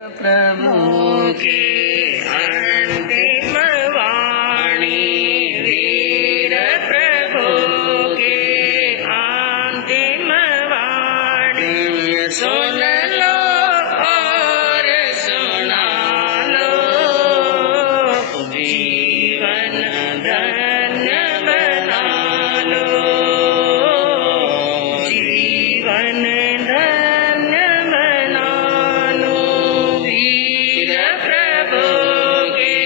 प्रभु के अंतिम वाणी, वीर प्रभु के अंतिम वाणी, सुन लो और सुना लो, जीवन धन्य बना लो, जीवन धन्य बना लो। वीर प्रभु के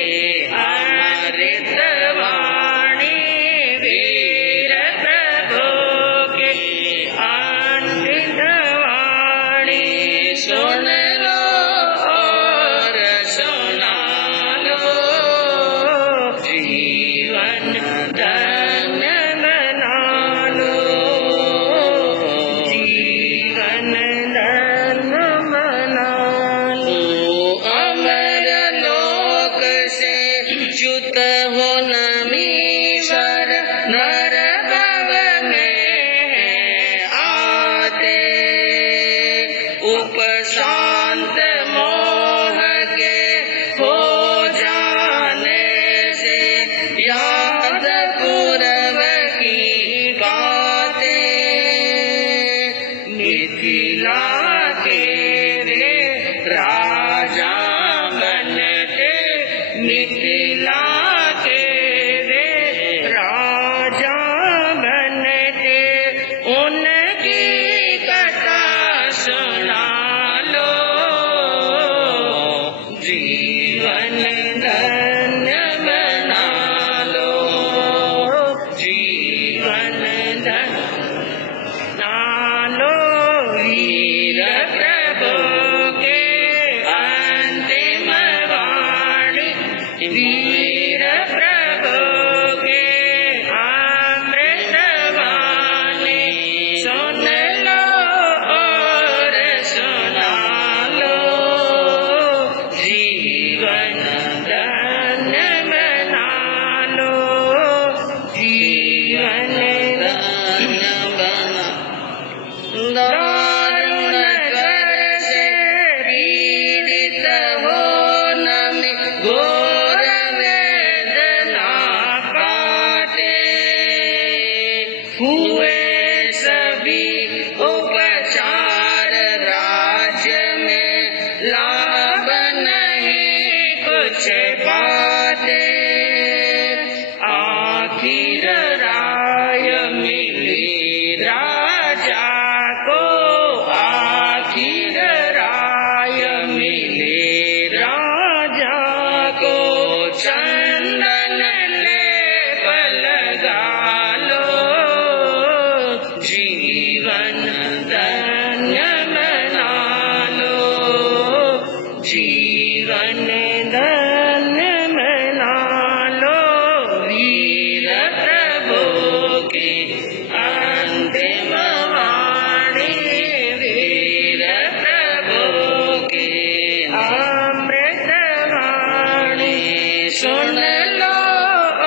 अमृत वाणी, वीर प्रभु के अमृत वाणी, सुन लो और सुना लो, जीवन धन्य बना लो, जीवन धन्य बना लो। अमर लोक से च्युत हो नमीश्वर, नर भव में आते, उपशांत मोह के हो जाने से, याद पूर्व की बातें, मिथिला के रे राजा बनते, मिथिला के रे राजा बनते, उनकी कथा सुना लो, जीवन धन्य बना लो, जीवन धन्य बना लो। वीर प्रभु के अंतिम वाणी, वीर प्रभु के अमृत वाणी, सुन लो और सुना लो, जीवन धन्य बना लो, जीवन धन्य बना। दारुण कर से पीड़ित हो नमी, घोर वेदना पाते, हुए सभी उपचार राज्य में, लाभ नहीं कुछ पाते, आखिर राय मिली राजा को, आखिर राय मिली राजा को, चंदन लेप लगा लो, जीवन धन्य बना लो, जीवन धन्य बना लो। वीर प्रभु की अंतिम वाणी, वीर प्रभु की अमृत वाणी, सुन लो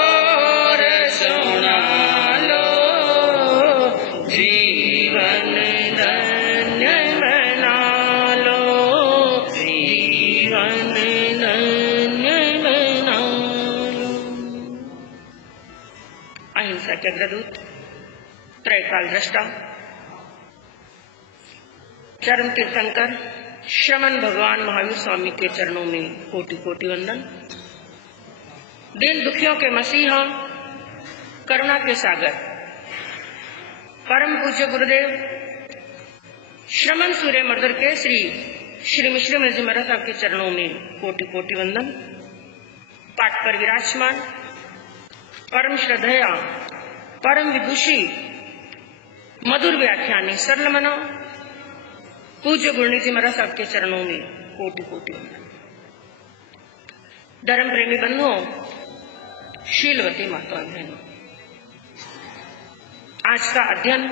और सुना लो, जीवन धन्य बना लो, जीवन धन्य बना लो। अहिंसा के अग्रदूत, त्रैकाल दृष्टा, चरम तीर्थंकर श्रमण भगवान महावीर स्वामी के चरणों में कोटि कोटि वंदन। दीन दुखियों के मसीहा, करुणा के सागर, परम पूज्य गुरुदेव श्रमण सूर्य मर्दर के श्री मिश्र मिर्जी महाराज साहब के चरणों में कोटि कोटि वंदन। पाठ पर विराजमान परम श्रद्धेया, परम विदुषी, मधुर व्याख्यानी, सरल मनो पूज्य गुरुनी जी महाराज साहब के चरणों में कोटि कोटि वंदन। धर्म प्रेमी बंधुओं, शीलवती माताओं बहनों, आज का अध्ययन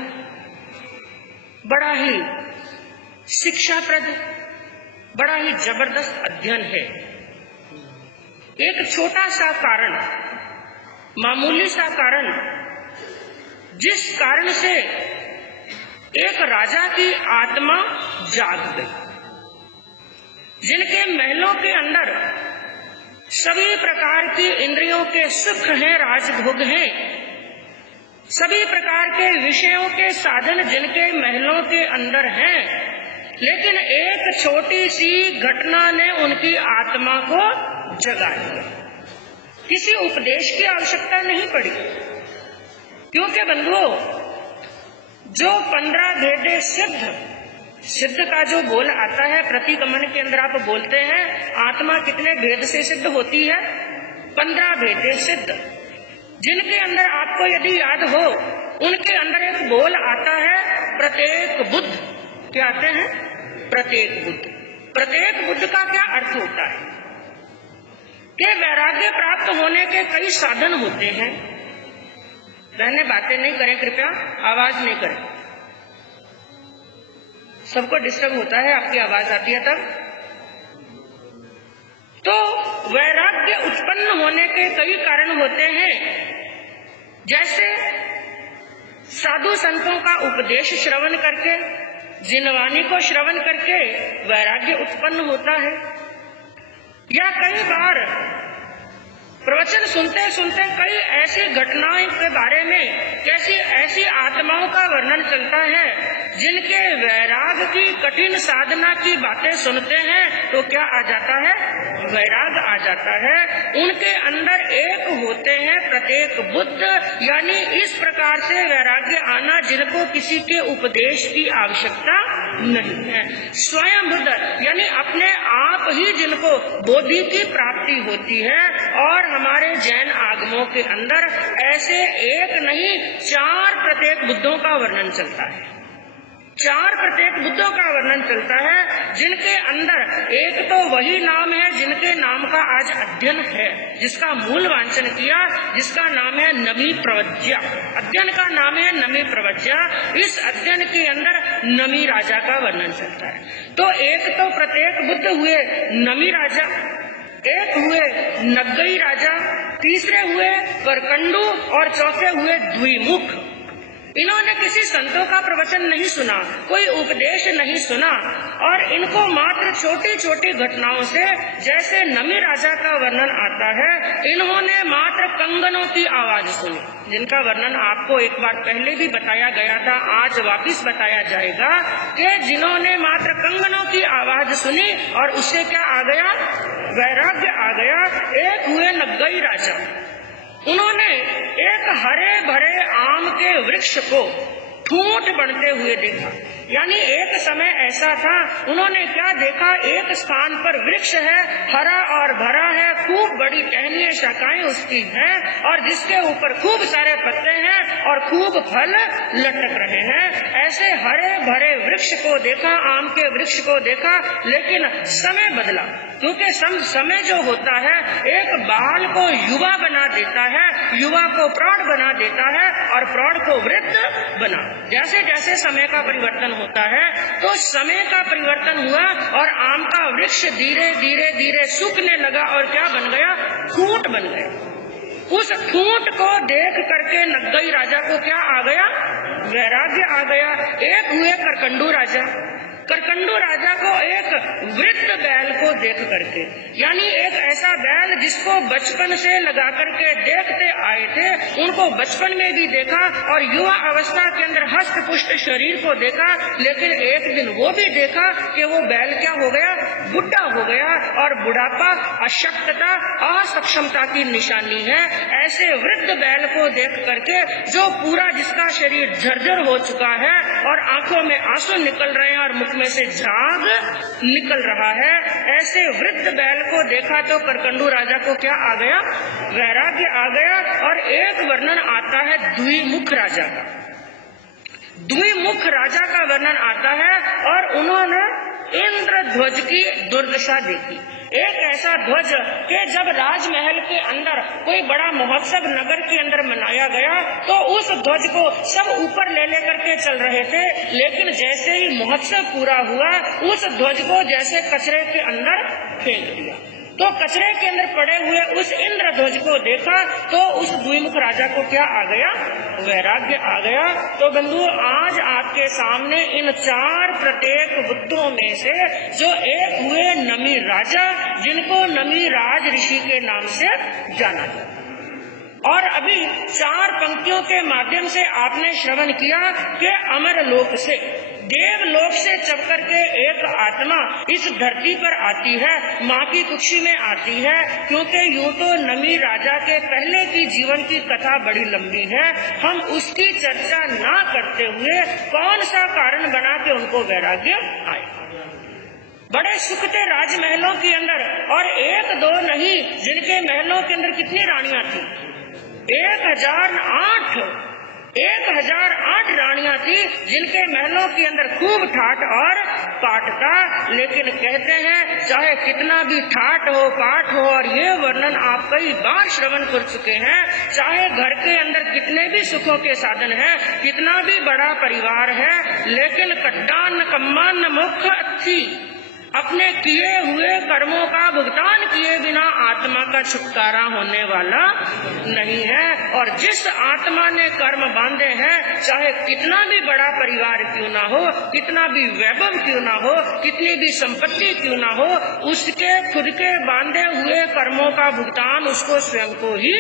बड़ा ही शिक्षाप्रद, बड़ा ही जबरदस्त अध्ययन है। एक छोटा सा कारण, मामूली सा कारण, जिस कारण से एक राजा की आत्मा जाग गई, जिनके महलों के अंदर सभी प्रकार की इंद्रियों के सुख हैं, राजभोग हैं, सभी प्रकार के विषयों के साधन जिनके महलों के अंदर हैं, लेकिन एक छोटी सी घटना ने उनकी आत्मा को जगा दिया। किसी उपदेश की आवश्यकता नहीं पड़ी, क्योंकि बंधुओं, जो 15 भेदे सिद्ध का जो बोल आता है, प्रतिगमन के अंदर आप बोलते हैं आत्मा कितने भेद से सिद्ध होती है? 15 भेदे सिद्ध। जिनके अंदर आपको यदि याद हो, उनके अंदर एक बोल आता है प्रत्येक बुद्ध। क्या आते हैं? प्रत्येक बुद्ध। प्रत्येक बुद्ध का क्या अर्थ होता है कि वैराग्य प्राप्त होने के कई साधन होते हैं। बहने बातें नहीं करें कृपया, आवाज नहीं करें, सबको डिस्टर्ब होता है, आपकी आवाज आती है तब। तो वैराग्य उत्पन्न होने के कई कारण होते हैं, जैसे साधु संतों का उपदेश श्रवण करके, जिनवाणी को श्रवण करके वैराग्य उत्पन्न होता है। या कई बार प्रवचन सुनते सुनते कई ऐसी घटनाओं के बारे में, कैसी ऐसी आत्माओं का वर्णन चलता है जिनके वैराग की कठिन साधना की बातें सुनते हैं तो क्या आ जाता है? वैराग आ जाता है। उनके अंदर एक होते हैं प्रत्येक बुद्ध, यानी इस प्रकार से वैराग्य आना जिनको किसी के उपदेश की आवश्यकता नहीं है। स्वयं बुद्ध यानी अपने आप ही जिनको बोधि की प्राप्ति होती है। और हमारे जैन आगमों के अंदर ऐसे एक नहीं 4 प्रत्येक बुद्धों का वर्णन चलता है। 4 प्रत्येक बुद्धों का वर्णन चलता है, जिनके अंदर एक तो वही नाम है जिनके नाम का आज अध्ययन है, जिसका मूल वांचन किया, जिसका नाम है नमी प्रवज्या। अध्ययन का नाम है नमी प्रवज्या। इस अध्ययन के अंदर नमी राजा का वर्णन चलता है। तो एक तो प्रत्येक बुद्ध हुए नमी राजा, एक हुए नग्गई राजा, तीसरे हुए करकंडू और चौथे हुए द्विमुख। इन्होंने किसी संतों का प्रवचन नहीं सुना, कोई उपदेश नहीं सुना, और इनको मात्र छोटी छोटी घटनाओं से, जैसे नमी राजा का वर्णन आता है, इन्होंने मात्र कंगनों की आवाज सुनी, जिनका वर्णन आपको एक बार पहले भी बताया गया था, आज वापिस बताया जाएगा कि जिन्होंने मात्र कंगनों की आवाज सुनी और उससे क्या आ गया? वैराग्य आ गया। एक हुए नग्गई राजा, उन्होंने एक हरे भरे आम के वृक्ष को ठूंठ बनते हुए देखा। यानी एक समय ऐसा था, उन्होंने क्या देखा? एक स्थान पर वृक्ष है, हरा और भरा है, खूब बड़ी टहनियां शाखाएं उसकी हैं, और जिसके ऊपर खूब सारे पत्ते हैं और खूब फल लटक रहे हैं। ऐसे हरे भरे वृक्ष को देखा, आम के वृक्ष को देखा, लेकिन समय बदला, क्योंकि समय जो होता है एक बाल को युवा बना देता है, युवा को प्रौढ़ बना देता है और प्रौढ़ को वृद्ध बना। जैसे जैसे समय का परिवर्तन होता है, तो समय का परिवर्तन हुआ और आम का वृक्ष धीरे धीरे धीरे सूखने लगा और क्या बन गया? ठूंठ बन गया। उस ठूंठ को देख करके नग्गई राजा को क्या आ गया? वैराग्य आ गया। एक हुए करकंडू राजा, करकंडू राजा को एक वृद्ध बैल को देख करके, यानी एक ऐसा बैल जिसको बचपन से लगा करके देखते आए थे, उनको बचपन में भी देखा और युवा अवस्था के अंदर हष्ट पुष्ट शरीर को देखा, लेकिन एक दिन वो भी देखा कि वो बैल क्या हो गया? बुढ़ा हो गया। और बुढ़ापा अशक्तता, असक्षमता की निशानी है। ऐसे वृद्ध बैल को देख करके जो पूरा जिसका शरीर झरझर हो चुका है और आंखों में आंसू निकल रहे हैं और मुख में से झाग निकल रहा है, ऐसे वृद्ध बैल को देखा तो करकंडू राजा को क्या आ गया? वैराग्य आ गया। और एक वर्णन आता है द्विमुख राजा का। द्विमुख राजा का वर्णन आता है और उन्होंने इंद्रध्वज की दुर्दशा देखी। एक ऐसा ध्वज कि जब राजमहल के अंदर कोई बड़ा महोत्सव नगर के अंदर मनाया गया तो उस ध्वज को सब ऊपर ले लेकर के चल रहे थे, लेकिन जैसे ही महोत्सव पूरा हुआ उस ध्वज को जैसे कचरे के अंदर फेंक दिया। तो कचरे के अंदर पड़े हुए उस इंद्रध्वज को देखा तो उस द्विमुख राजा को क्या आ गया? वैराग्य आ गया। तो बंधु, आज आपके सामने इन 4 प्रत्येक बुद्धों में से जो एक हुए नमी राजा, जिनको नमी राज ऋषि के नाम से जाना जाता। और अभी 4 पंक्तियों के माध्यम से आपने श्रवण किया कि अमर लोक से, देवलोक से चढ़ करके एक आत्मा इस धरती पर आती है, माँ की कुक्षी में आती है। क्योंकि यूं तो नमी राजा के पहले की जीवन की कथा बड़ी लंबी है, हम उसकी चर्चा ना करते हुए कौन सा कारण बना के उनको वैराग्य आए। बड़े सुख थे राजमहलों के अंदर, और 1-2 नहीं, जिनके महलों के अंदर कितनी रानियां थी? 1008 रानियां थी, जिनके महलों के अंदर खूब ठाट और पाट था। लेकिन कहते हैं चाहे कितना भी ठाट हो, पाट हो, और ये वर्णन आप कई बार श्रवण कर चुके हैं, चाहे घर के अंदर कितने भी सुखों के साधन हैं, कितना भी बड़ा परिवार है, लेकिन कट्टा न कम्मा न मुख अच्छी, अपने किए हुए कर्मों का भुगतान किए बिना आत्मा का छुटकारा होने वाला नहीं है। और जिस आत्मा ने कर्म बांधे हैं, चाहे कितना भी बड़ा परिवार क्यों ना हो, कितना भी वैभव क्यों ना हो, कितनी भी संपत्ति क्यों ना हो, उसके खुद के बांधे हुए कर्मों का भुगतान उसको स्वयं को ही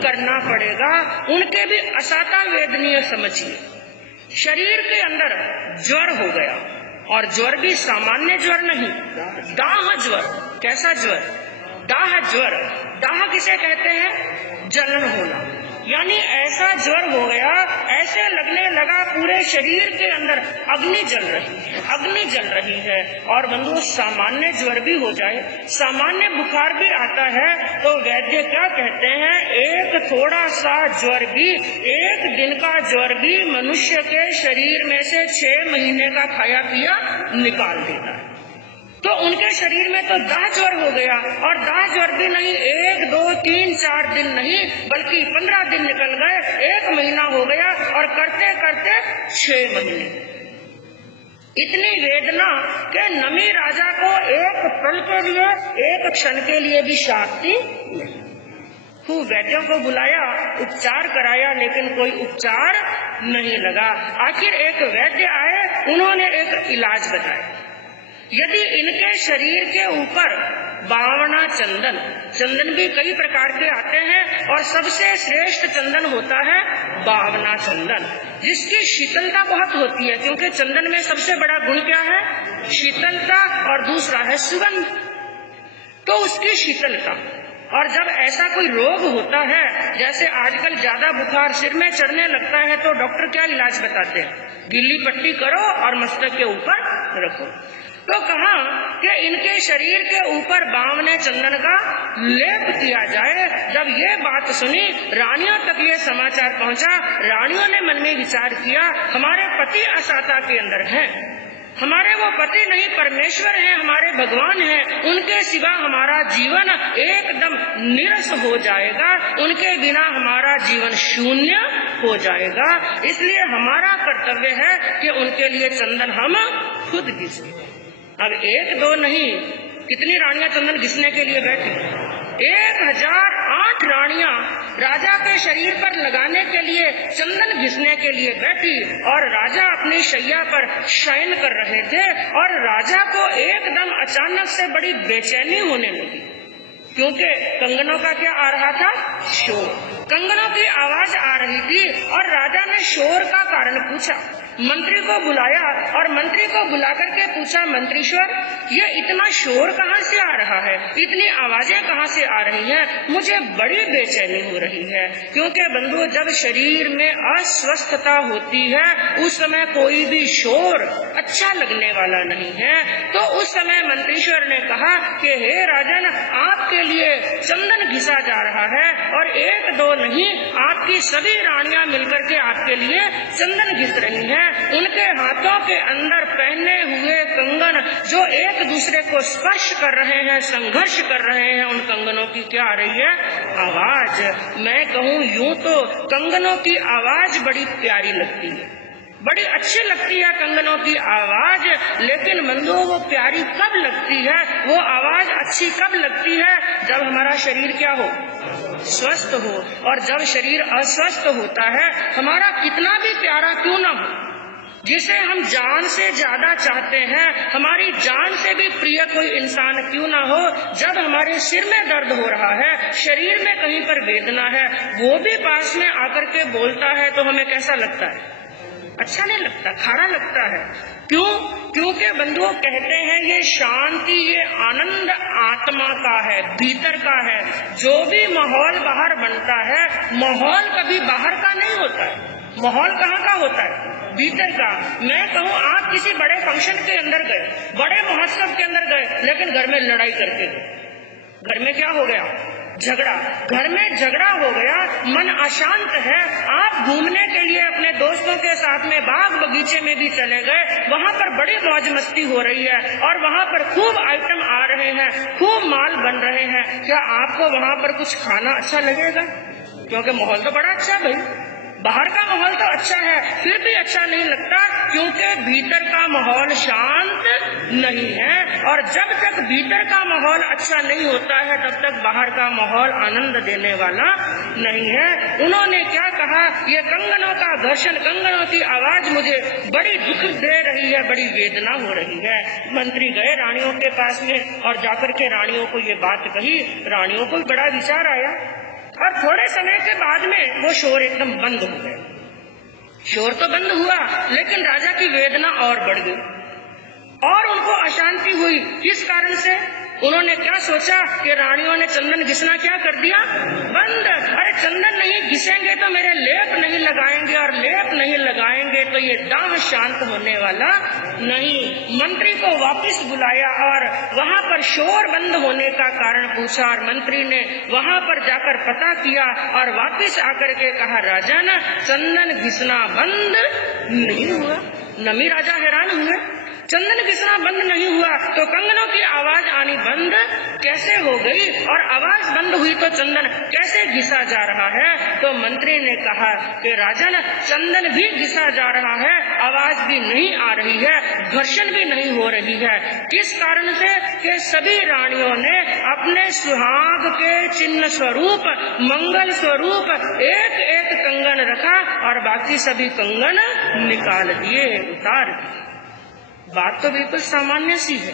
करना पड़ेगा। उनके भी असाता वेदनीय समझिए। शरीर के अंदर ज्वर हो गया, और ज्वर भी सामान्य ज्वर नहीं, दाह ज्वर। कैसा ज्वर? दाह ज्वर। दाह किसे कहते हैं? जलन होना। यानी ऐसा ज्वर हो गया, ऐसे लगने लगा पूरे शरीर के अंदर अग्नि जल रही है। और बंधु, सामान्य ज्वर भी हो जाए, सामान्य बुखार भी आता है, तो वैद्य क्या कहते हैं? एक थोड़ा सा ज्वर भी, 1 दिन का ज्वर भी मनुष्य के शरीर में से 6 महीने का खाया पिया निकाल देता है। तो उनके शरीर में तो दाह ज्वर हो गया, और दाह ज्वर भी नहीं 1, 2, 3, 4 दिन नहीं, बल्कि 15 दिन निकल गए, 1 महीना हो गया, और करते करते 6 महीने। इतनी वेदना के नमी राजा को एक पल के लिए, एक क्षण के लिए भी शांति नहीं। खूब वैद्यों को बुलाया, उपचार कराया, लेकिन कोई उपचार नहीं लगा। आखिर एक वैद्य आए, उन्होंने एक इलाज बताया। यदि इनके शरीर के ऊपर बावना चंदन, चंदन भी कई प्रकार के आते हैं, और सबसे श्रेष्ठ चंदन होता है बावना चंदन, जिसकी शीतलता बहुत होती है। क्योंकि चंदन में सबसे बड़ा गुण क्या है? शीतलता, और दूसरा है सुगंध। तो उसकी शीतलता, और जब ऐसा कोई रोग होता है, जैसे आजकल ज्यादा बुखार सिर में चढ़ने लगता है, तो डॉक्टर क्या इलाज बताते हैं? गीली पट्टी करो और मस्तक के ऊपर रखो। तो कहा कि इनके शरीर के ऊपर बावने चंदन का लेप किया जाए। जब ये बात सुनी, रानियों तक ये समाचार पहुंचा। रानियों ने मन में विचार किया, हमारे पति असाता के अंदर हैं, हमारे वो पति नहीं परमेश्वर हैं, हमारे भगवान हैं, उनके सिवा हमारा जीवन एकदम नीरस हो जाएगा, उनके बिना हमारा जीवन शून्य हो जाएगा। इसलिए हमारा कर्तव्य है कि उनके लिए चंदन हम खुद घिसें। अब 1-2 नहीं, कितनी रानियां चंदन घिसने के लिए बैठी? 1008 रानियां राजा के शरीर पर लगाने के लिए, चंदन घिसने के लिए बैठी। और राजा अपनी शैया पर शयन कर रहे थे, और राजा को एकदम अचानक से बड़ी बेचैनी होने लगी। क्योंकि कंगनों का क्या आ रहा था? शोर। कंगनों की आवाज आ रही थी, और राजा ने शोर का कारण पूछा, मंत्री को बुलाया, और मंत्री को बुला करके पूछा, मंत्रीश्वर, ये इतना शोर कहाँ से आ रहा है, इतनी आवाजें कहाँ से आ रही हैं? मुझे बड़ी बेचैनी हो रही है। क्योंकि बंधु, जब शरीर में अस्वस्थता होती है, उस समय कोई भी शोर अच्छा लगने वाला नहीं है। तो उस समय मंत्रीश्वर ने कहा कि हे राजन, आपके लिए चंदन घिसा जा रहा है, और 1-2 नहीं, आपकी सभी रानियां मिलकर के आपके लिए चंदन घिस रही हैं। उनके हाथों के अंदर पहने हुए कंगन जो एक दूसरे को स्पर्श कर रहे हैं, संघर्ष कर रहे हैं, उन कंगनों की क्या आ रही है? आवाज। मैं कहूँ यूं तो कंगनों की आवाज बड़ी प्यारी लगती है, बड़ी अच्छी लगती है कंगनों की आवाज, लेकिन बंधुओं वो प्यारी कब लगती है, वो आवाज अच्छी कब लगती है? जब हमारा शरीर क्या हो? स्वस्थ हो। और जब शरीर अस्वस्थ होता है, हमारा कितना भी प्यारा क्यों ना हो, जिसे हम जान से ज्यादा चाहते हैं, हमारी जान से भी प्रिय कोई इंसान क्यों ना हो, जब हमारे सिर में दर्द हो रहा है, शरीर में कहीं पर वेदना है, वो भी पास में आकर के बोलता है तो हमें कैसा लगता है? अच्छा नहीं लगता, खारा लगता है। क्यों? क्योंकि बंधुओं कहते हैं ये शांति, ये आनंद आत्मा का है, भीतर का है। जो भी माहौल बाहर बनता है, माहौल कभी बाहर का नहीं होता है। माहौल कहाँ का होता है? भीतर का। मैं कहूँ आप किसी बड़े फंक्शन के अंदर गए, बड़े महोत्सव के अंदर गए, लेकिन घर में लड़ाई करके गए। घर में क्या हो गया? झगड़ा। घर में झगड़ा हो गया, मन अशांत है। आप घूमने के लिए अपने दोस्तों के साथ में बाग बगीचे में भी चले गए, वहाँ पर बड़ी मौज मस्ती हो रही है और वहाँ पर खूब आइटम आ रहे हैं, खूब माल बन रहे हैं। क्या आपको वहाँ पर कुछ खाना अच्छा लगेगा? क्योंकि माहौल तो बड़ा अच्छा है भाई, बाहर का माहौल तो अच्छा है, फिर भी अच्छा नहीं लगता, क्योंकि भीतर का माहौल शांत नहीं है। और जब तक भीतर का माहौल अच्छा नहीं होता है, तब तक बाहर का माहौल आनंद देने वाला नहीं है। उन्होंने क्या कहा? ये कंगनों का घर्षण, कंगनों की आवाज मुझे बड़ी दुख दे रही है, बड़ी वेदना हो रही है। मंत्री गए रानियों के पास में और जाकर के रानियों को ये बात कही। रानियों को बड़ा विचार आया और थोड़े समय के बाद में वो शोर एकदम बंद हो गया। शोर तो बंद हुआ, लेकिन राजा की वेदना और बढ़ गई और उनको अशांति हुई। किस कारण से? उन्होंने क्या सोचा कि रानियों ने चंदन घिसना क्या कर दिया? बंद। अरे चंदन नहीं घिसेंगे तो मेरे लेप नहीं लगाएंगे, और लेप नहीं लगाएंगे तो ये दाह शांत होने वाला नहीं। मंत्री को वापस बुलाया और वहाँ पर शोर बंद होने का कारण पूछा, और मंत्री ने वहाँ पर जाकर पता किया और वापस आकर के कहा, राजन चंदन घिसना बंद नहीं हुआ। नमी राजा हैरान हुए, चंदन घिसना बंद नहीं हुआ तो कंगनों की आवाज आनी बंद कैसे हो गई? और आवाज बंद हुई तो चंदन कैसे घिसा जा रहा है? तो मंत्री ने कहा कि राजन चंदन भी घिसा जा रहा है, आवाज भी नहीं आ रही है, घर्षण भी नहीं हो रही है। किस कारण से? कि सभी रानियों ने अपने सुहाग के चिन्ह स्वरूप, मंगल स्वरूप एक एक कंगन रखा और बाकी सभी कंगन निकाल दिए, उतार दिए। बात तो बिल्कुल सामान्य सी है,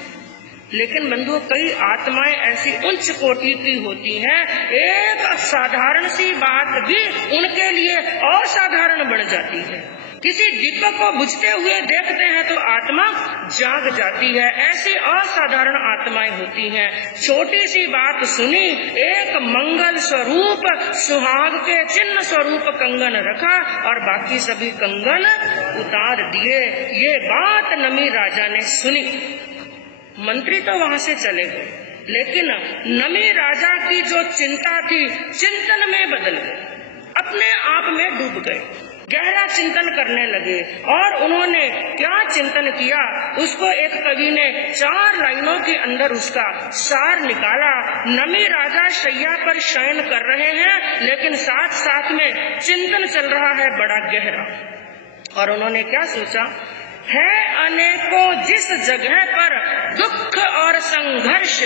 लेकिन बंधुओं कई आत्माएं ऐसी उच्च कोटि की होती हैं, एक साधारण सी बात भी उनके लिए असाधारण बढ़ जाती है। किसी दीपक को बुझते हुए देखते हैं तो आत्मा जाग जाती है। ऐसी असाधारण आत्माएं होती हैं। छोटी सी बात सुनी, एक मंगल स्वरूप सुहाग के चिन्ह स्वरूप कंगन रखा और बाकी सभी कंगन उतार दिए। ये बात नमी राजा ने सुनी। मंत्री तो वहां से चले गए, लेकिन नमी राजा की जो चिंता थी, चिंतन में बदल गए, अपने आप में डूब गए, गहरा चिंतन करने लगे। और उन्होंने क्या चिंतन किया, उसको एक कवि ने 4 लाइनों के अंदर उसका सार निकाला। नमी राजा शैया पर शयन कर रहे हैं, लेकिन साथ साथ में चिंतन चल रहा है बड़ा गहरा। और उन्होंने क्या सोचा? है अनेकों जिस जगह पर दुख और संघर्ष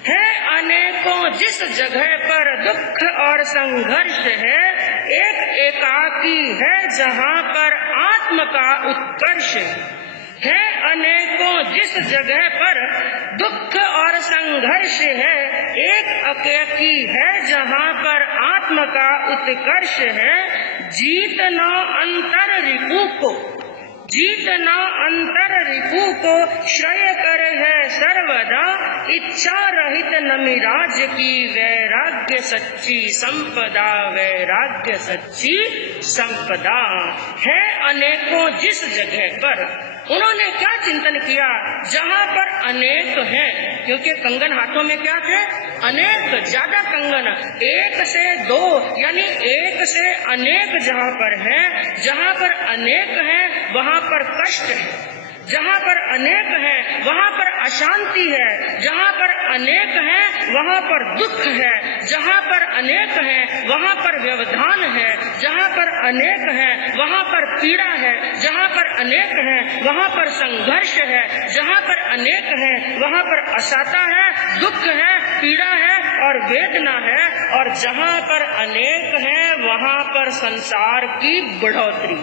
है अनेकों जिस जगह पर दुख और संघर्ष एक एकाकी है जहाँ पर आत्म का उत्कर्ष है। अनेकों जिस जगह पर दुख और संघर्ष है, एक एकाकी है जहाँ पर आत्म का उत्कर्ष है। जीतना अंतर रिपु को, जीतना अंतर रिपु को श्रेय कर है सर्वदा। इच्छा रहित नमिराज की वैराग्य सच्ची संपदा, वैराग्य सच्ची संपदा है। अनेकों जिस जगह पर, उन्होंने क्या चिंतन किया? जहाँ पर अनेक हैं, क्योंकि कंगन हाथों में क्या थे? अनेक, ज्यादा कंगन, 1 से 2 यानी 1 से अनेक जहाँ पर है, जहाँ पर अनेक है वहाँ पर कष्ट है, जहाँ पर अनेक है वहाँ पर अशांति है, जहाँ पर अनेक है वहाँ पर दुख है, जहाँ पर अनेक है वहाँ पर व्यवधान है, जहाँ पर अनेक है वहाँ पर पीड़ा है, जहाँ पर अनेक है वहाँ पर संघर्ष है, जहाँ पर अनेक है वहाँ पर असाता है, दुख है, पीड़ा है और वेदना है, और जहाँ पर अनेक है वहाँ पर संसार की बढ़ोतरी।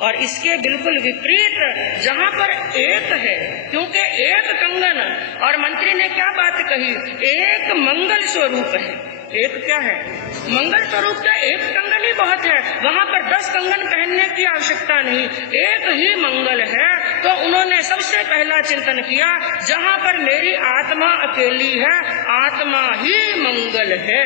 और इसके बिल्कुल विपरीत जहाँ पर एक है, क्योंकि एक कंगन, और मंत्री ने क्या बात कही, एक मंगल स्वरूप है। एक क्या है? मंगल स्वरूप का एक कंगन ही बहुत है, वहाँ पर 10 कंगन पहनने की आवश्यकता नहीं, एक ही मंगल है। तो उन्होंने सबसे पहला चिंतन किया, जहाँ पर मेरी आत्मा अकेली है, आत्मा ही मंगल है।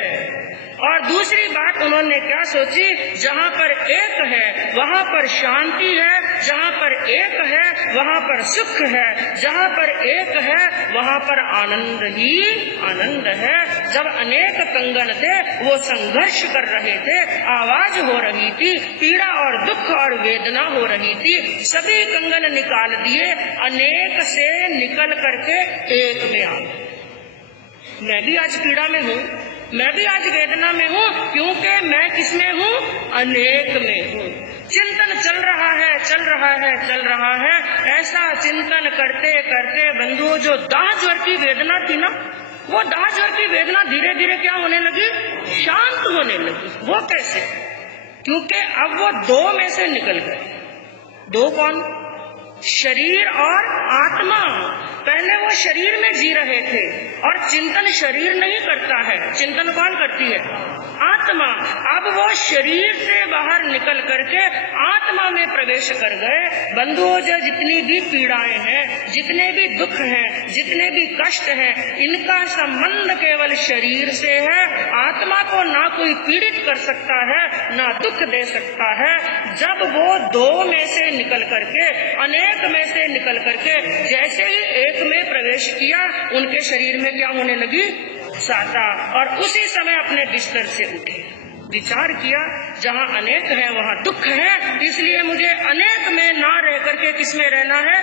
और दूसरी बात उन्होंने क्या सोची, जहाँ पर एक है वहाँ पर शांति है, जहाँ पर एक है वहाँ पर सुख है, जहाँ पर एक है वहाँ पर आनंद ही आनंद है। जब अनेक कंगन थे वो संघर्ष कर रहे थे, आवाज हो रही थी, पीड़ा और दुख और वेदना हो रही थी, सभी कंगन निकाल दिए, अनेक से निकल करके एक में आ गए। मैं भी आज पीड़ा में हूँ, मैं भी आज वेदना में हूँ, क्योंकि मैं किसमें हूँ? अनेक में हूँ। चिंतन चल रहा है, चल रहा है, चल रहा है। ऐसा चिंतन करते करते बंधुओं, जो दाह ज्वर की वेदना थी ना, वो दाह ज्वर की वेदना धीरे धीरे क्या होने लगी? शांत होने लगी। वो कैसे? क्योंकि अब वो दो में से निकल गए। दो कौन? शरीर और आत्मा। पहले वो शरीर में जी रहे थे, और चिंतन शरीर नहीं करता है, चिंतन कौन करती है? आत्मा। अब वो शरीर से बाहर निकल करके आत्मा में प्रवेश कर गए। बंधुओं, जो जितनी भी पीड़ाएं हैं, जितने भी दुख हैं, जितने भी कष्ट हैं, इनका संबंध केवल शरीर से है। आत्मा को ना कोई पीड़ित कर सकता है, ना दुख दे सकता है। जब वो दो में से निकल करके, अनेक में से निकल करके जैसे ही एक में प्रवेश किया, उनके शरीर में क्या होने लगी? साता। और उसी समय अपने बिस्तर से उठे, विचार किया, जहाँ अनेक है वहाँ दुख है, इसलिए मुझे अनेक में ना रह करके किस में रहना है?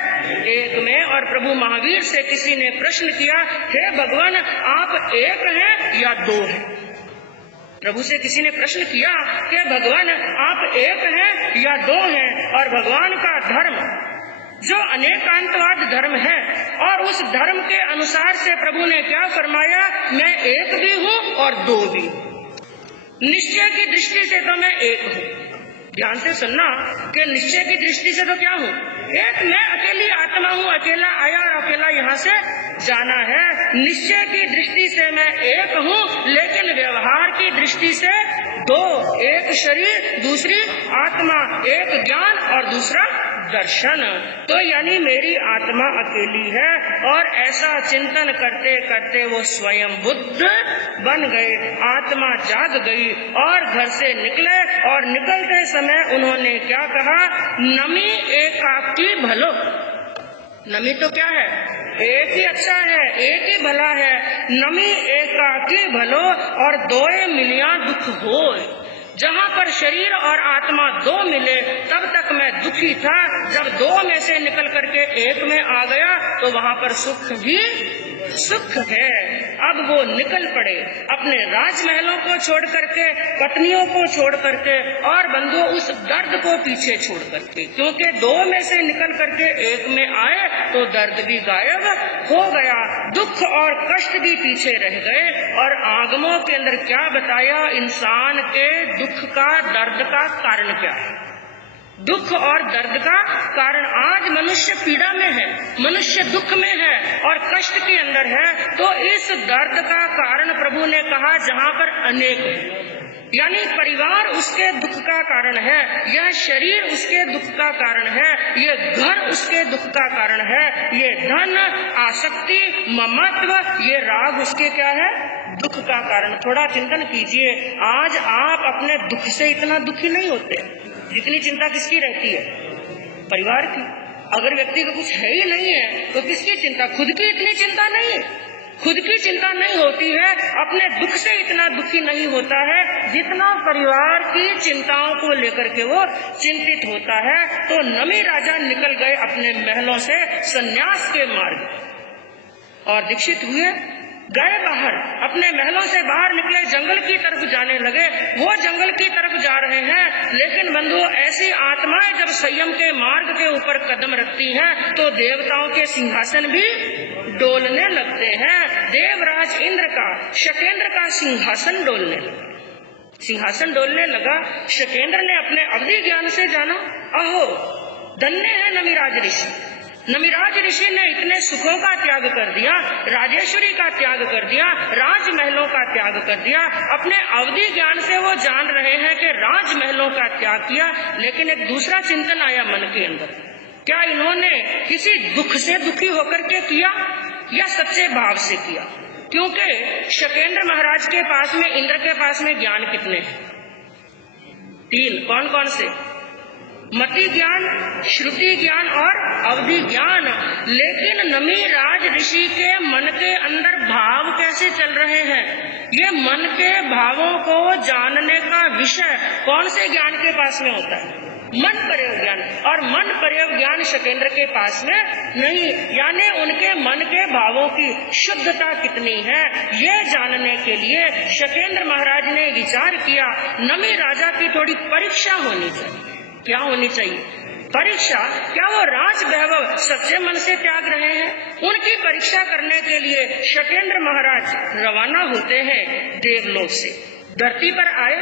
एक में। और प्रभु महावीर से किसी ने प्रश्न किया, हे भगवान, आप एक हैं या दो हैं? प्रभु से किसी ने प्रश्न किया कि भगवान, आप एक हैं या दो हैं? और भगवान का धर्म जो अनेकांतवाद धर्म है, और उस धर्म के अनुसार से प्रभु ने क्या फरमाया, मैं एक भी हूँ और दो भी। निश्चय की दृष्टि से तो मैं एक हूँ। ध्यान से सुनना कि निश्चय की दृष्टि से तो क्या हूँ? एक। मैं अकेली आत्मा हूँ, अकेला आया और अकेला यहाँ से जाना है। निश्चय की दृष्टि से मैं एक हूँ, लेकिन व्यवहार की दृष्टि से दो। एक शरीर, दूसरी आत्मा, एक ज्ञान और दूसरा दर्शन। तो यानी मेरी आत्मा अकेली है। और ऐसा चिंतन करते करते वो स्वयं बुद्ध बन गए, आत्मा जाग गई और घर से निकले। और निकलते समय उन्होंने क्या कहा, नमी एकाकी भलो। नमी तो क्या है? एक ही अच्छा है, एक ही भला है। नमी एकाकी भलो और दोए मिलिया दुख होय। जहाँ पर शरीर और आत्मा दो मिले, तब तक मैं दुखी था। जब दो में से निकल करके एक में आ गया तो वहाँ पर सुख ही सुख है। अब वो निकल पड़े अपने राजमहलों को छोड़ करके, पत्नियों को छोड़ करके, और बंधुओं उस दर्द को पीछे छोड़ करके, क्योंकि दो में से निकल करके एक में आए तो दर्द भी गायब हो गया, दुख और कष्ट भी पीछे रह गए। और आगमों के अंदर क्या बताया, इंसान के दुख का, दर्द का कारण क्या है? दुख और दर्द का कारण, आज मनुष्य पीड़ा में है, मनुष्य दुख में है और कष्ट के अंदर है। तो इस दर्द का कारण प्रभु ने कहा, जहाँ पर अनेक है, यानी परिवार उसके दुख का कारण है, यह शरीर उसके दुख का कारण है, ये घर उसके दुख का कारण है, ये धन, आसक्ति, ममत्व, ये राग उसके क्या है? दुख का कारण। थोड़ा चिंतन कीजिए, आज आप अपने दुख से इतना दुखी नहीं होते जितनी चिंता किसकी रहती है? परिवार की। अगर व्यक्ति को कुछ है ही नहीं है तो किसकी चिंता? खुद की इतनी चिंता नहीं, खुद की चिंता नहीं होती है, अपने दुख से इतना दुखी नहीं होता है जितना परिवार की चिंताओं को लेकर के वो चिंतित होता है। तो नमी राजा निकल गए अपने महलों से सन्यास के मार्ग और दीक्षित हुए। गए बाहर, अपने महलों से बाहर निकले, जंगल की तरफ जाने लगे। वो जंगल की तरफ जा रहे हैं, लेकिन बंधुओं ऐसी आत्माएं जब संयम के मार्ग के ऊपर कदम रखती हैं तो देवताओं के सिंहासन भी डोलने लगते हैं। देवराज इंद्र का, शकेंद्र का सिंहासन डोलने लगा। सिंहासन डोलने लगा। शकेंद्र ने अपने अवधि ज्ञान से जाना, अहो धन्य है नमिराज ऋषि। नमिराज ऋषि ने इतने सुखों का त्याग कर दिया, राजेश्वरी का त्याग कर दिया, राजमहलों का त्याग कर दिया। अपने अवधि ज्ञान से वो जान रहे हैं कि राजमहलों का त्याग किया, लेकिन एक दूसरा चिंतन आया मन के अंदर, क्या इन्होंने किसी दुख से दुखी होकर के किया या सच्चे भाव से किया? क्योंकि शकेंद्र महाराज के पास में, इंद्र के पास में ज्ञान कितने हैं? 3। कौन कौन से? मति ज्ञान, श्रुति ज्ञान और अवधि ज्ञान। लेकिन नमिराज ऋषि के मन के अंदर भाव कैसे चल रहे हैं? ये मन के भावों को जानने का विषय कौन से ज्ञान के पास में होता है? मन पर्यव ज्ञान। और मन पर्यव ज्ञान शकेंद्र के पास में नहीं, यानी उनके मन के भावों की शुद्धता कितनी है, ये जानने के लिए शकेंद्र महाराज ने विचार किया, नमी राजा की थोड़ी परीक्षा होनी चाहिए। क्या होनी चाहिए? परीक्षा। क्या वो राज वैभव सच्चे मन से त्याग रहे हैं? उनकी परीक्षा करने के लिए शकेंद्र महाराज रवाना होते हैं देवलोक से। धरती पर आए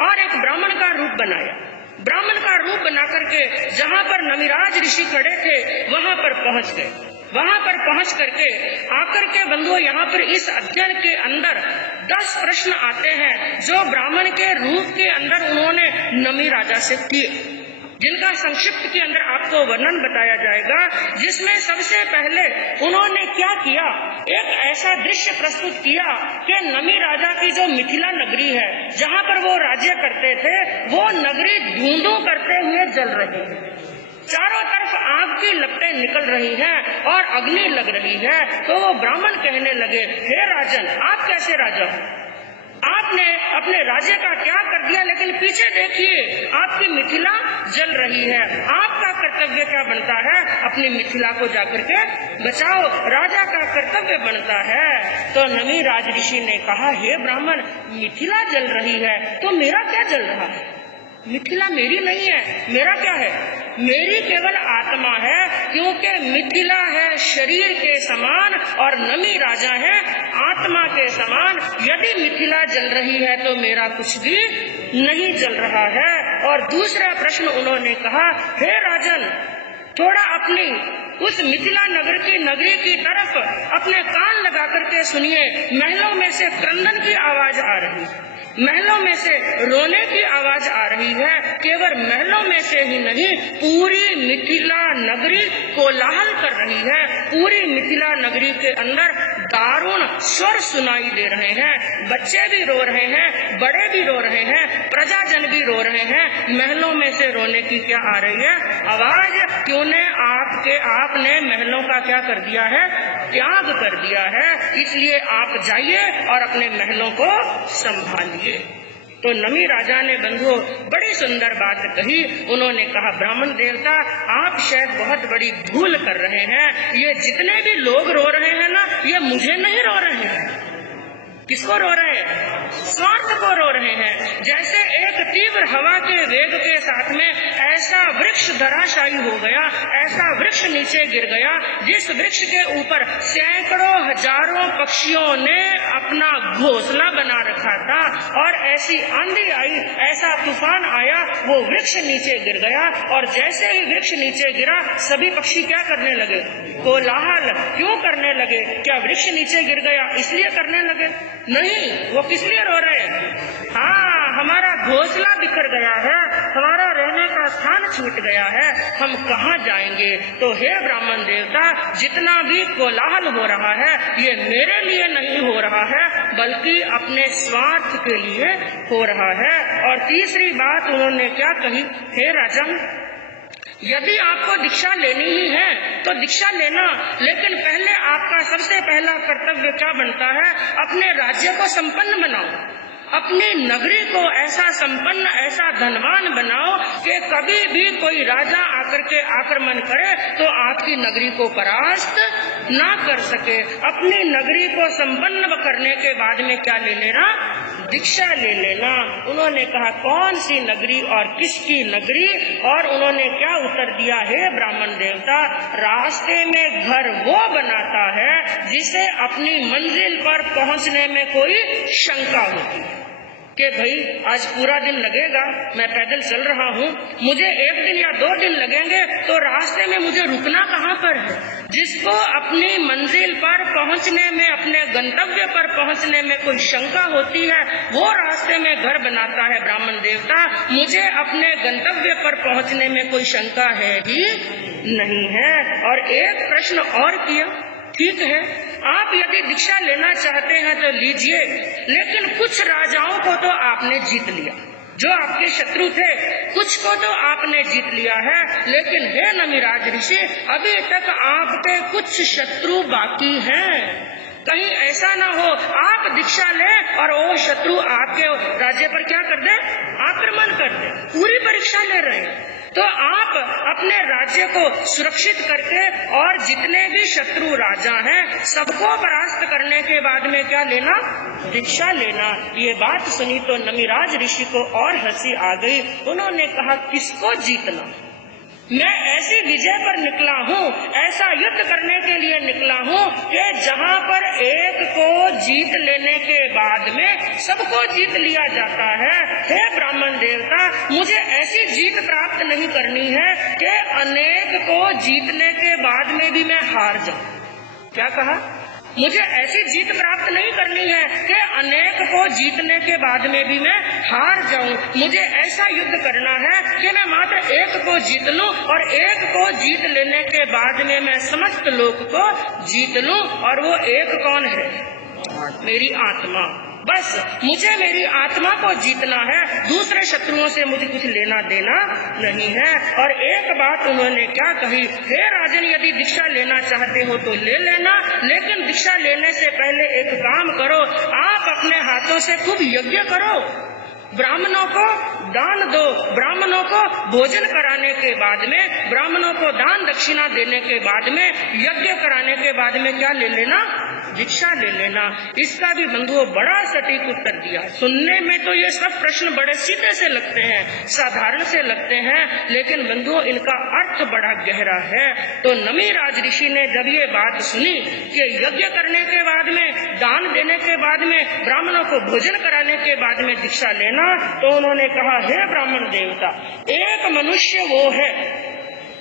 और एक ब्राह्मण का रूप बनाया। ब्राह्मण का रूप बना करके जहाँ पर नमिराज ऋषि खड़े थे वहाँ पर पहुँच गए। वहाँ पर पहुँच करके आकर के बंधुओं यहाँ पर इस अध्ययन के अंदर 10 प्रश्न आते हैं जो ब्राह्मण के रूप के अंदर उन्होंने नमी राजा से किए, जिनका संक्षिप्त के अंदर आपको वर्णन बताया जाएगा। जिसमें सबसे पहले उन्होंने क्या किया, एक ऐसा दृश्य प्रस्तुत किया कि नमी राजा की जो मिथिला नगरी है, जहाँ पर वो राज्य करते थे, वो नगरी धुंधु करते हुए जल रही है। चारों तरफ आग की लपटें निकल रही हैं और अग्नि लग रही है। तो वो ब्राह्मण कहने लगे, हे राजन, आप कैसे राजा हो? आपने अपने राज्य का त्याग कर दिया, लेकिन पीछे देखिए आपकी मिथिला जल रही है। आपका कर्तव्य क्या बनता है? अपनी मिथिला को जाकर के बचाओ, राजा का कर्तव्य बनता है। तो नमी राज ऋषि ने कहा, हे ब्राह्मण, मिथिला जल रही है तो मेरा क्या जल रहा है? मिथिला मेरी नहीं है, मेरा क्या है? मेरी केवल आत्मा है, क्योंकि मिथिला है शरीर के समान और नमी राजा है आत्मा के समान। यदि मिथिला जल रही है तो मेरा कुछ भी नहीं जल रहा है। और दूसरा प्रश्न उन्होंने कहा, हे राजन, थोड़ा अपनी उस मिथिला नगरी की तरफ अपने कान लगा करके सुनिए। महलों में से क्रंदन की आवाज आ रही है, महलों में से रोने की आवाज आ रही है। केवल महलों में से ही नहीं, पूरी मिथिला नगरी कोलाहल कर रही है। पूरी मिथिला नगरी के अंदर दारुण स्वर सुनाई दे रहे हैं। बच्चे भी रो रहे हैं, बड़े भी रो रहे हैं, प्रजाजन भी रो रहे हैं। महलों में से रोने की क्या आ रही है आवाज? क्यों ने आपने महलों का क्या कर दिया है? त्याग कर दिया है। इसलिए आप जाइए और अपने महलों को संभालिए। तो नमी राजा ने बंधुओं बड़ी सुंदर बात कही। उन्होंने कहा, ब्राह्मण देवता, आप शायद बहुत बड़ी भूल कर रहे हैं। ये जितने भी लोग रो रहे हैं ना, ये मुझे नहीं रो रहे हैं। किसको रो रहे हैं? स्वार्थ को रो रहे हैं। जैसे एक तीव्र हवा के वेग के साथ में ऐसा वृक्ष धराशायी हो गया, ऐसा वृक्ष नीचे गिर गया जिस वृक्ष के ऊपर सैकड़ों हजारों पक्षियों ने अपना घोंसला बना रखा था, और ऐसी आंधी आई, ऐसा तूफान आया, वो वृक्ष नीचे गिर गया। और जैसे ही वृक्ष नीचे गिरा, सभी पक्षी क्या करने लगे? कोलाहल। क्यों करने लगे? क्या वृक्ष नीचे गिर गया इसलिए करने लगे? नहीं। वो किस लिए रो रहे हैं? हाँ, हमारा घोंसला बिखर गया है, हमारा रहने का स्थान छूट गया है, हम कहाँ जाएंगे? तो हे ब्राह्मण देवता, जितना भी कोलाहल हो रहा है, ये मेरे लिए नहीं हो रहा है, बल्कि अपने स्वार्थ के लिए हो रहा है। और तीसरी बात उन्होंने क्या कही, हे राजन, यदि आपको दीक्षा लेनी ही है तो दीक्षा लेना, लेकिन पहले आपका सबसे पहला कर्तव्य क्या बनता है? अपने राज्य को संपन्न बनाओ, अपनी नगरी को ऐसा संपन्न, ऐसा धनवान बनाओ कि कभी भी कोई राजा आकर के आक्रमण करे तो आपकी नगरी को परास्त ना कर सके, अपनी नगरी को संपन्न करने के बाद में क्या ले लेना? दीक्षा ले लेना। उन्होंने कहा कौन सी नगरी और किसकी नगरी? और उन्होंने क्या उत्तर दिया? है ब्राह्मण देवता, रास्ते में घर वो बनाता है जिसे अपनी मंजिल पर पहुंचने में कोई शंका होती है कि भाई आज पूरा दिन लगेगा, मैं पैदल चल रहा हूँ, मुझे 1 दिन या 2 दिन लगेंगे, तो रास्ते में मुझे रुकना कहाँ पर है? जिसको अपनी मंजिल पर पहुँचने में, अपने गंतव्य पर पहुँचने में कोई शंका होती है, वो रास्ते में घर बनाता है ब्राह्मण देवता। मुझे अपने गंतव्य पर पहुँचने में कोई शंका है ही नहीं है। और एक प्रश्न और किया, ठीक है आप यदि दीक्षा लेना चाहते हैं तो लीजिए, लेकिन कुछ राजाओं को तो आपने जीत लिया, जो आपके शत्रु थे कुछ को तो आपने जीत लिया है, लेकिन हे नमिराज ऋषि अभी तक आपके कुछ शत्रु बाकी हैं। कहीं ऐसा ना हो आप दीक्षा लें और वो शत्रु आपके राज्य पर क्या कर दे? आक्रमण कर दे। पूरी परीक्षा ले रहे हैं तो आप अपने राज्य को सुरक्षित करके और जितने भी शत्रु राजा हैं सबको परास्त करने के बाद में क्या लेना? दीक्षा लेना। ये बात सुनी तो नमिराज ऋषि को और हंसी आ गई। उन्होंने कहा किसको जीतना? मैं ऐसी विजय पर निकला हूँ, ऐसा युद्ध करने के लिए निकला हूँ कि जहाँ पर एक को जीत लेने के बाद में सबको जीत लिया जाता है। हे ब्राह्मण देवता, मुझे ऐसी जीत प्राप्त नहीं करनी है कि अनेक को जीतने के बाद में भी मैं हार जाऊँ। क्या कहा? मुझे ऐसी जीत प्राप्त नहीं करनी है कि अनेक को जीतने के बाद में भी मैं हार जाऊं। मुझे ऐसा युद्ध करना है कि मैं मात्र एक को जीत लूं और एक को जीत लेने के बाद में मैं समस्त लोक को जीत लूं। और वो एक कौन है? मेरी आत्मा। बस मुझे मेरी आत्मा को जीतना है, दूसरे शत्रुओं से मुझे कुछ लेना देना नहीं है। और एक बात उन्होंने क्या कही? हे राजन, यदि दीक्षा लेना चाहते हो तो ले लेना, लेकिन दीक्षा लेने से पहले एक काम करो, आप अपने हाथों से खूब यज्ञ करो, ब्राह्मणों को दान दो, ब्राह्मणों को भोजन कराने के बाद में, ब्राह्मणों को दान दक्षिणा देने के बाद में, यज्ञ कराने के बाद में क्या ले लेना? दीक्षा ले लेना। इसका भी बंधुओं बड़ा सटीक उत्तर दिया। सुनने में तो ये सब प्रश्न बड़े सीधे से लगते हैं, साधारण से लगते हैं, लेकिन बंधुओं इनका अर्थ बड़ा गहरा है। तो नमिराज ऋषि ने जब ये बात सुनी कि यज्ञ करने के बाद में, दान देने के बाद में, ब्राह्मणों को भोजन कराने के बाद में दीक्षा लेना, तो उन्होंने कहा हे ब्राह्मण देवता, एक मनुष्य वो है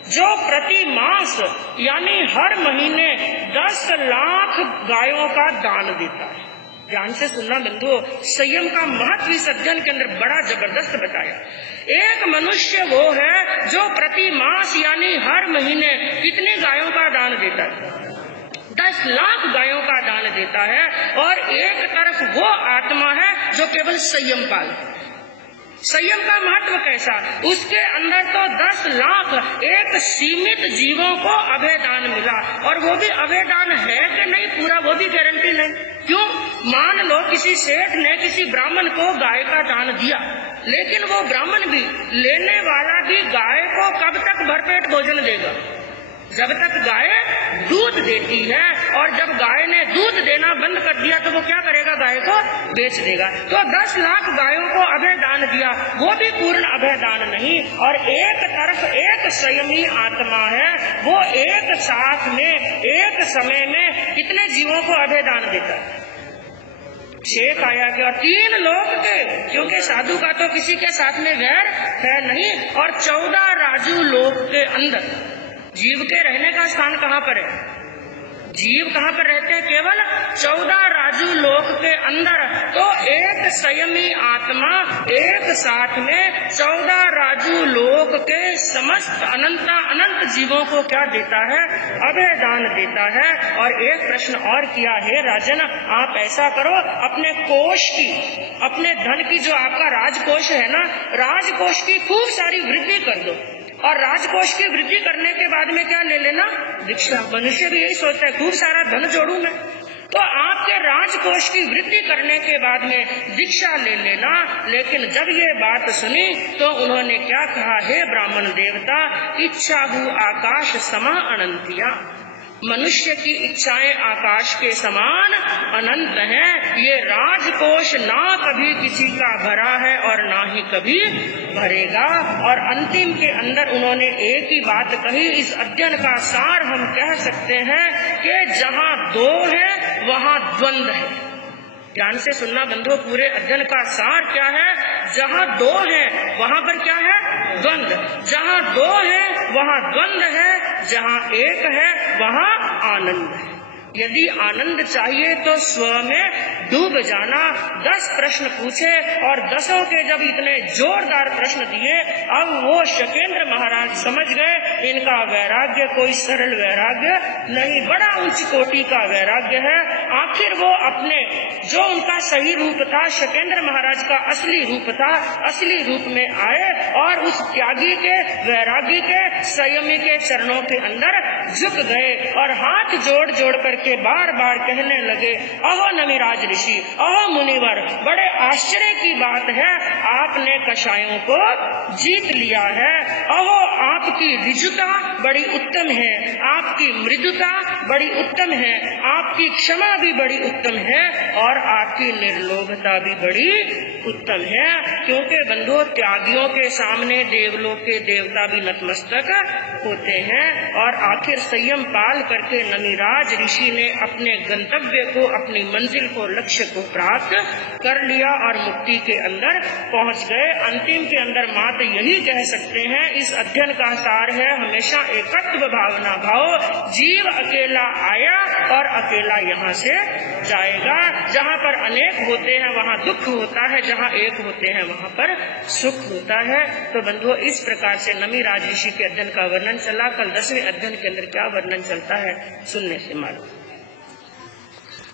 जो प्रति मास यानी हर महीने 10 लाख गायों का दान देता है। ध्यान से सुनना बंधुओं, संयम का महत्व इस अध्ययन के अंदर बड़ा जबरदस्त बताया। एक मनुष्य वो है जो प्रति मास यानी हर महीने कितनी गायों का दान देता है? 10 लाख गायों का दान देता है। और एक तरफ वो आत्मा है जो केवल संयम पाल। संयम का महत्व कैसा? उसके अंदर तो 10 लाख एक सीमित जीवों को अभयदान मिला, और वो भी अभयदान है कि नहीं पूरा वो भी गारंटी नहीं। क्यों? मान लो किसी सेठ ने किसी ब्राह्मण को गाय का दान दिया, लेकिन वो ब्राह्मण भी, लेने वाला भी गाय को कब तक भरपेट भोजन देगा? जब तक गाय दूध देती है। और जब गाय ने दूध देना बंद कर दिया तो वो क्या करेगा? गाय को बेच देगा। तो 10 लाख गायों को अभय दान दिया, वो भी पूर्ण अभय दान नहीं। और एक तरफ एक संयमी आत्मा है, वो एक साथ में एक समय में कितने जीवों को अभय दान देता है? 6 काया के और 3 लोक के, क्योंकि साधु का तो किसी के साथ में वैर है नहीं। और 14 राजू लोक के अंदर जीव के रहने का स्थान कहाँ पर है? जीव कहाँ पर रहते हैं? केवल 14 राजू लोक के अंदर। तो एक संयमी आत्मा एक साथ में 14 राजू लोक के समस्त अनंत जीवों को क्या देता है? अभय दान देता है। और एक प्रश्न और किया है राजन, आप ऐसा करो, अपने कोष की, अपने धन की, जो आपका राजकोष है ना, राजकोष की खूब सारी वृद्धि कर दो। और राजकोष की वृद्धि करने के बाद में क्या ले लेना? दीक्षा। मनुष्य भी यही सोचता है खूब सारा धन जोड़ू मैं। तो आपके राजकोष की वृद्धि करने के बाद में दीक्षा ले लेना। लेकिन जब ये बात सुनी तो उन्होंने क्या कहा? हे ब्राह्मण देवता, इच्छा हु आकाश समा अनंतिया। मनुष्य की इच्छाएं आकाश के समान अनंत हैं। ये राजकोष ना कभी किसी का भरा है और ना ही कभी भरेगा। और अंतिम के अंदर उन्होंने एक ही बात कही, इस अध्ययन का सार हम कह सकते हैं कि जहाँ दो है वहाँ द्वंद्व है। ध्यान से सुनना बंधुओं, पूरे अध्ययन का सार क्या है? जहाँ दो है वहाँ पर क्या है? द्वंद्व। जहाँ दो है वहाँ द्वंद्व है, जहाँ एक है वहाँ आनंद है। यदि आनंद चाहिए तो स्व में डूब जाना। 10 प्रश्न पूछे और 10 के जब इतने जोरदार प्रश्न दिए, अब वो शकेंद्र महाराज समझ गए इनका वैराग्य कोई सरल वैराग्य नहीं, बड़ा उच्च कोटि का वैराग्य है। आखिर वो अपने जो उनका सही रूप था, शकेंद्र महाराज का असली रूप था, असली रूप में आए और उस त्यागी के, वैरागी के, संयमी के चरणों के अंदर झुक गए और हाथ जोड़ जोड़ करके बार बार कहने लगे, अहो नमिराज ऋषि, अहो मुनिवर, बड़े आश्चर्य की बात है, आपने कषायों को जीत लिया है। अहो आपकी ऋजुता बड़ी उत्तम है, आपकी मृदुता बड़ी उत्तम है, आपकी क्षमा भी बड़ी उत्तम है और आपकी निर्लोभता भी बड़ी उत्तम है। क्योंकि बंधुओं, त्यागियों के सामने देवलोक के देवता भी नतमस्तक होते हैं। और आखिर संयम पाल करके नमिराज ऋषि ने अपने गंतव्य को, अपनी मंजिल को, लक्ष्य को प्राप्त कर लिया और मुक्ति के अंदर पहुंच गए। अंतिम के अंदर मात्र यही कह सकते हैं, इस अध्ययन का सार है हमेशा एकत्व भावना भाव। जीव अकेला आया और अकेला यहाँ से जाएगा। जहाँ पर अनेक होते हैं वहाँ दुख होता है, जहाँ एक होते हैं वहाँ पर सुख होता है। तो बंधुओं, इस प्रकार से नमिराज ऋषि के अध्ययन का वर्णन चला। कल 10वें अध्ययन के अंदर क्या वर्णन चलता है सुनने से मालूम।